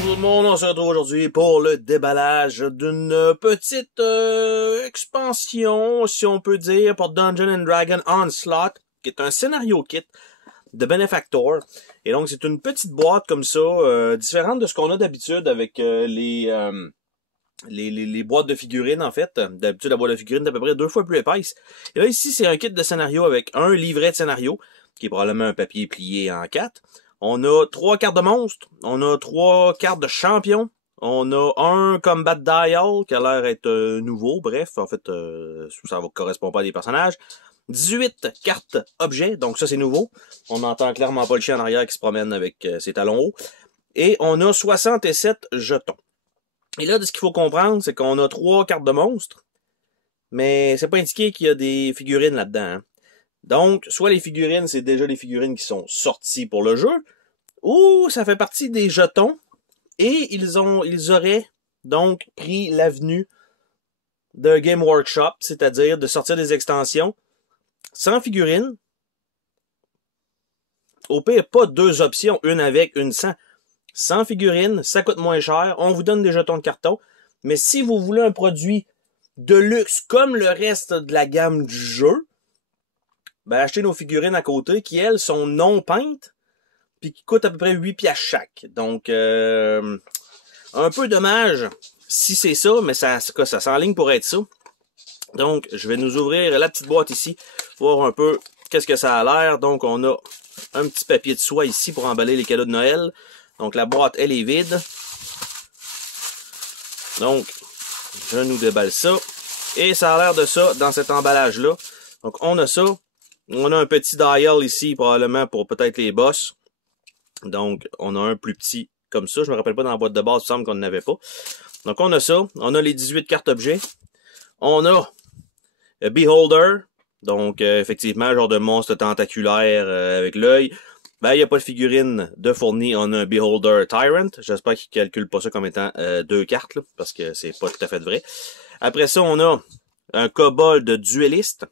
tout le monde, on se retrouve aujourd'hui pour le déballage d'une petite expansion, si on peut dire, pour Dungeons & Dragons Onslaught, qui est un scénario kit de Benefactor. Et donc, c'est une petite boîte comme ça, différente de ce qu'on a d'habitude avec les boîtes de figurines, en fait. D'habitude, la boîte de figurines est à peu près 2 fois plus épaisse. Et là, ici, c'est un kit de scénario avec un livret de scénario, qui est probablement un papier plié en 4. On a 3 cartes de monstres, on a 3 cartes de champions, on a un combat dial qui a l'air être nouveau, bref, en fait, ça ne correspond pas à des personnages. 18 cartes objets, donc ça c'est nouveau. On entend clairement pas le chien en arrière qui se promène avec ses talons hauts. Et on a 67 jetons. Et là, ce qu'il faut comprendre, c'est qu'on a 3 cartes de monstres, mais c'est pas indiqué qu'il y a des figurines là-dedans, hein. Donc, soit les figurines, c'est déjà les figurines qui sont sorties pour le jeu, ou ça fait partie des jetons, et ils auraient donc pris l'avenue de Game Workshop, c'est-à-dire de sortir des extensions sans figurines. Au pire, pas 2 options, une avec, une sans. Sans figurines, ça coûte moins cher, on vous donne des jetons de carton, mais si vous voulez un produit de luxe comme le reste de la gamme du jeu, ben achetez nos figurines à côté qui, elles, sont non peintes puis qui coûtent à peu près 8 piastres chaque. Donc, un peu dommage si c'est ça, mais ça s'enligne pour être ça. Donc, je vais nous ouvrir la petite boîte ici, voir un peu qu'est-ce que ça a l'air. Donc, on a un petit papier de soie ici pour emballer les cadeaux de Noël. Donc, la boîte, elle est vide. Donc, je nous déballe ça. Et ça a l'air de ça dans cet emballage-là. Donc, on a ça. On a un petit dial ici, probablement pour peut-être les boss. Donc, on a un plus petit comme ça. Je me rappelle pas dans la boîte de base, il me semble qu'on n'avait pas. Donc, on a ça. On a les 18 cartes objets. On a Beholder. Donc, effectivement, genre de monstre tentaculaire avec l'œil. Ben, il n'y a pas de figurine de fourni. On a un Beholder Tyrant. J'espère qu'il calcule pas ça comme étant 2 cartes, là, parce que c'est pas tout à fait vrai. Après ça, on a un Kobold Dueliste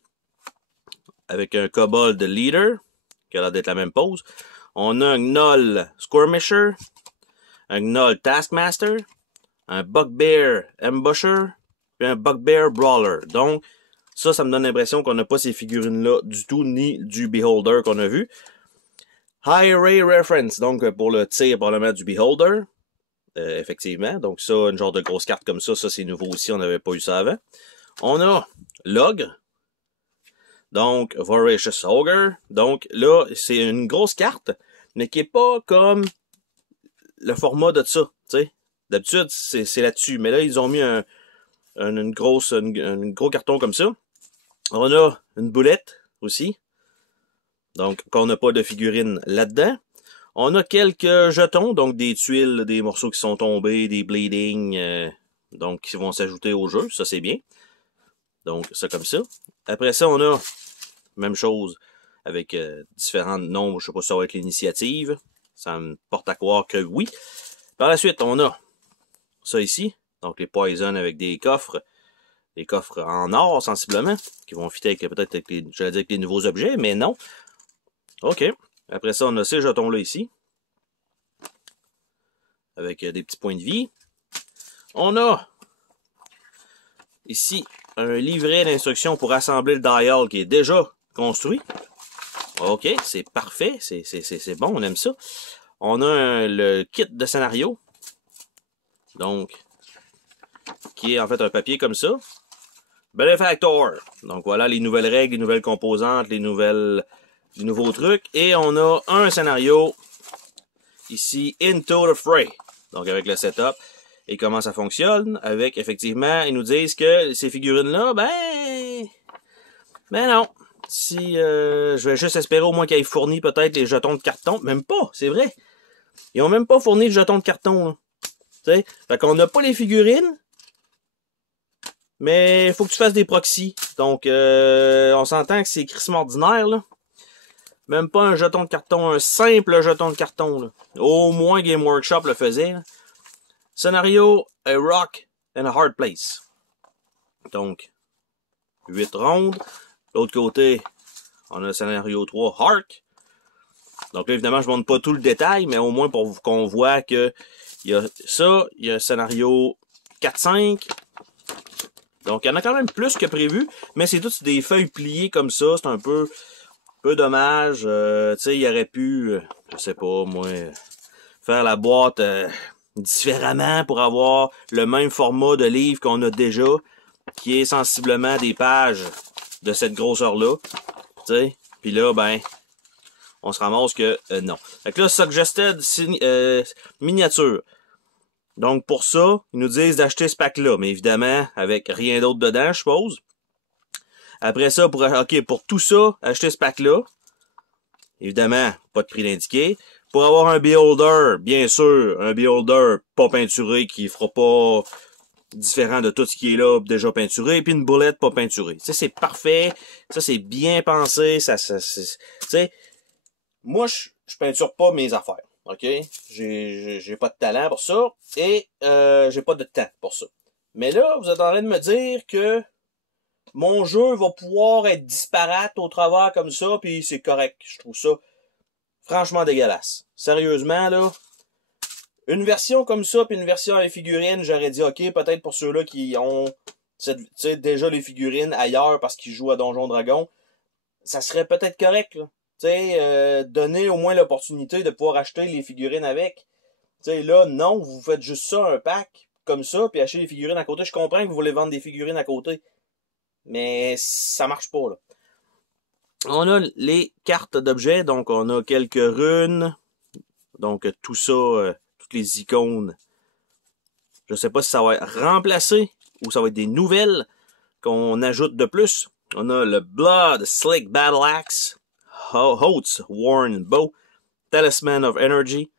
avec un Kobold Leader, qui a l'air d'être la même pose. On a un Gnoll Skirmisher, un Gnoll Taskmaster, un Bugbear Ambusher, et un Bugbear Brawler. Donc, ça me donne l'impression qu'on n'a pas ces figurines-là du tout, ni du Beholder qu'on a vu. High Ray Reference, donc pour le tir probablement du Beholder. Effectivement, donc ça, une genre de grosse carte comme ça c'est nouveau aussi, on n'avait pas eu ça avant. On a Log. Donc, Voracious Ogre. Donc, là, c'est une grosse carte, mais qui est pas comme le format de ça, tu sais. D'habitude, c'est là-dessus. Mais là, ils ont mis un gros carton comme ça. On a une boulette aussi. Donc, qu'on n'a pas de figurine là-dedans. On a quelques jetons, donc des tuiles, des morceaux qui sont tombés, des bleeding, donc qui vont s'ajouter au jeu. Ça, c'est bien. Donc, ça comme ça. Après ça, on a même chose avec différents nombres. Je sais pas si ça va être l'initiative. Ça me porte à croire que oui. Par la suite, on a ça ici. Donc, les Poison avec des coffres. Des coffres en or, sensiblement. Qui vont fitter avec peut-être avec les nouveaux objets, mais non. OK. Après ça, on a ces jetons-là ici. Avec des petits points de vie. On a ici un livret d'instructions pour assembler le dial qui est déjà construit. OK, c'est parfait. C'est bon, on aime ça. On a le kit de scénario. Donc, qui est en fait un papier comme ça. Benefactor. Donc voilà les nouvelles règles, les nouvelles composantes, les nouveaux trucs. Et on a un scénario ici, Into the Fray. Donc avec le setup. Et comment ça fonctionne. Avec, effectivement, ils nous disent que ces figurines-là, ben non. Si je vais juste espérer au moins qu'ils aient fourni peut-être les jetons de carton. Même pas, c'est vrai. Ils ont même pas fourni le jeton de carton. Tu sais, fait qu'on n'a pas les figurines. Mais il faut que tu fasses des proxys. Donc, on s'entend que c'est crissement ordinaire, là. Même pas un jeton de carton, un simple jeton de carton, là. Au moins Game Workshop le faisait, là. Scénario, A Rock and a Hard Place. Donc, 8 rondes. L'autre côté, on a le scénario 3, Hark. Donc là, évidemment, je ne montre pas tout le détail, mais au moins pour qu'on voit que Il y a ça, il y a scénario 4-5. Donc, il y en a quand même plus que prévu, mais c'est toutes des feuilles pliées comme ça. C'est un peu dommage. Tu sais, il aurait pu, je sais pas, moi, faire la boîte différemment pour avoir le même format de livre qu'on a déjà, qui est sensiblement des pages de cette grosseur-là. Tu sais, puis là, ben, on se ramasse que non. Fait que là, suggested miniature. Donc, pour ça, ils nous disent d'acheter ce pack-là, mais évidemment, avec rien d'autre dedans, je suppose. Après ça, pour tout ça, acheter ce pack-là. Évidemment, pas de prix d'indiqué. Pour avoir un beholder, bien sûr, un beholder pas peinturé qui fera pas différent de tout ce qui est là déjà peinturé, puis une boulette pas peinturée. Ça, c'est parfait. Ça, c'est bien pensé. Tu sais, moi, je peinture pas mes affaires. OK? J'ai pas de talent pour ça. Et j'ai pas de temps pour ça. Mais là, vous êtes en train de me dire que mon jeu va pouvoir être disparate au travers comme ça, puis c'est correct. Je trouve ça franchement dégueulasse. Sérieusement, là, une version comme ça, puis une version avec figurines, j'aurais dit, OK, peut-être pour ceux-là qui ont déjà les figurines ailleurs parce qu'ils jouent à Donjon Dragon, ça serait peut-être correct, là. Donner au moins l'opportunité de pouvoir acheter les figurines avec. T'sais, là, non, vous faites juste ça, un pack, comme ça, puis acheter les figurines à côté. Je comprends que vous voulez vendre des figurines à côté, mais ça marche pas, là. On a les cartes d'objets, donc on a quelques runes, donc tout ça, toutes les icônes. Je sais pas si ça va être remplacé ou ça va être des nouvelles qu'on ajoute de plus. On a le Blood Slick Battle Axe, Hoat's Worn Bow, Talisman of Energy,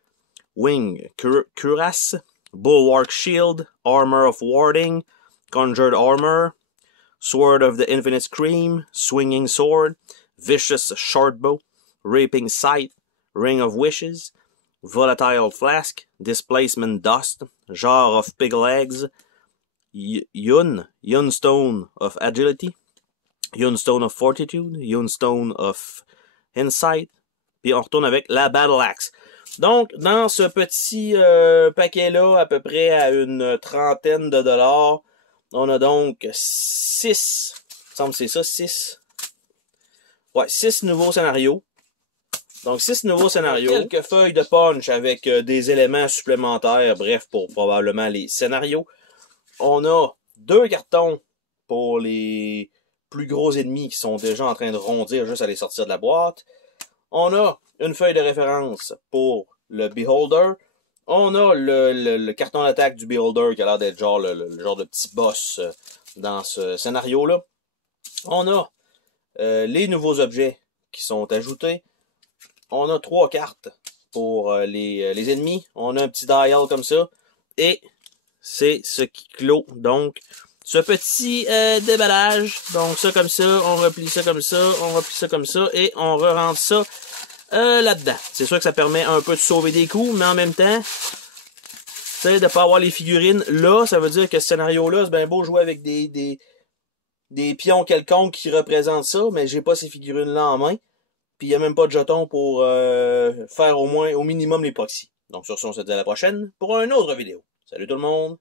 Wing Cuirass, Bulwark Shield, Armor of Warding, Conjured Armor, Sword of the Infinite Scream, Swinging Sword, Vicious Shortbow, Raping Sight, Ring of Wishes, Volatile Flask, Displacement Dust, Jar of Pig Legs, Yunstone of Agility, Yunstone of Fortitude, Yunstone of Insight, puis on retourne avec la Battle Axe. Donc, dans ce petit paquet-là, à peu près à une trentaine de dollars, on a donc 6, il me semble que c'est ça, 6. Ouais, 6 nouveaux scénarios. Donc, 6 nouveaux scénarios. Quelques feuilles de punch avec des éléments supplémentaires, bref, pour probablement les scénarios. On a 2 cartons pour les plus gros ennemis qui sont déjà en train de rondir juste à les sortir de la boîte. On a une feuille de référence pour le Beholder. On a le carton d'attaque du Beholder qui a l'air d'être genre le genre de petit boss dans ce scénario-là. On a les nouveaux objets qui sont ajoutés. On a 3 cartes pour les ennemis. On a un petit dial comme ça. Et c'est ce qui clôt donc ce petit déballage. Donc ça comme ça, on replie ça comme ça, on replie ça comme ça et on re-rentre ça là-dedans. C'est sûr que ça permet un peu de sauver des coups, mais en même temps, tu sais, de pas avoir les figurines là, ça veut dire que ce scénario-là, c'est bien beau jouer avec des pions quelconques qui représentent ça, mais j'ai pas ces figurines-là en main. Puis il n'y a même pas de jetons pour faire au minimum les proxys. Donc sur ce, on se dit à la prochaine pour une autre vidéo. Salut tout le monde!